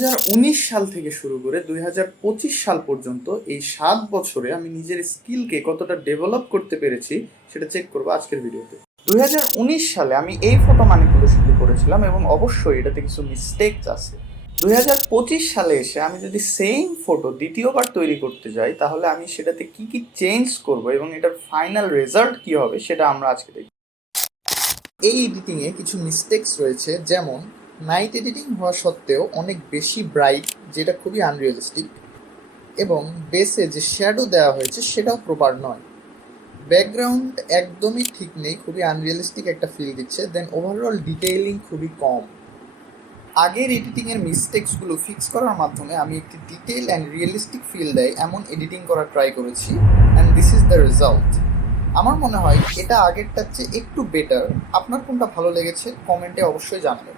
সাল থেকে শুরু করে 2025 সাল পর্যন্ত এই 7 বছরে আমি নিজের স্কিলকে কতটা ডেভেলপ করতে পেরেছি সেটা চেক করবো আজকের ভিডিওতে। 2019 সালে আমি এই ফটো ম্যানিপুলেশনটি করেছিলাম এবং অবশ্যই এটাতে কিছু মিস্টেকস আছে। 2025 সালে এসে আমি যদি সেম ফটো দ্বিতীয়বার তৈরি করতে যাই তাহলে আমি সেটাতে কি কি চেঞ্জ করব এবং এটার ফাইনাল রেজাল্ট কি হবে সেটা আমরা আজকে দেখব। এই এডিটিংয়ে কিছু মিস্টেকস রয়েছে, যেমন নাইট এডিটিং হওয়া সত্ত্বেও অনেক বেশি ব্রাইট, যেটা খুবই আনরিয়েলিস্টিক, এবং বেসে যে শ্যাডো দেওয়া হয়েছে সেটাও প্রপার নয়। ব্যাকগ্রাউন্ড একদমই ঠিক নেই, খুবই আনরিয়েলিস্টিক একটা ফিল দিচ্ছে। দেন ওভারঅল ডিটেইলিং খুবই কম। আগের এডিটিংয়ের মিস্টেকসগুলো ফিক্স করার মাধ্যমে আমি একটি ডিটেইল অ্যান্ড রিয়েলিস্টিক ফিল দেয় এমন এডিটিং করার ট্রাই করেছি, and this is the result. আমার মনে হয় এটা আগেরটার চেয়ে একটু বেটার। আপনার কোনটা ভালো লেগেছে কমেন্টে অবশ্যই জানাবেন।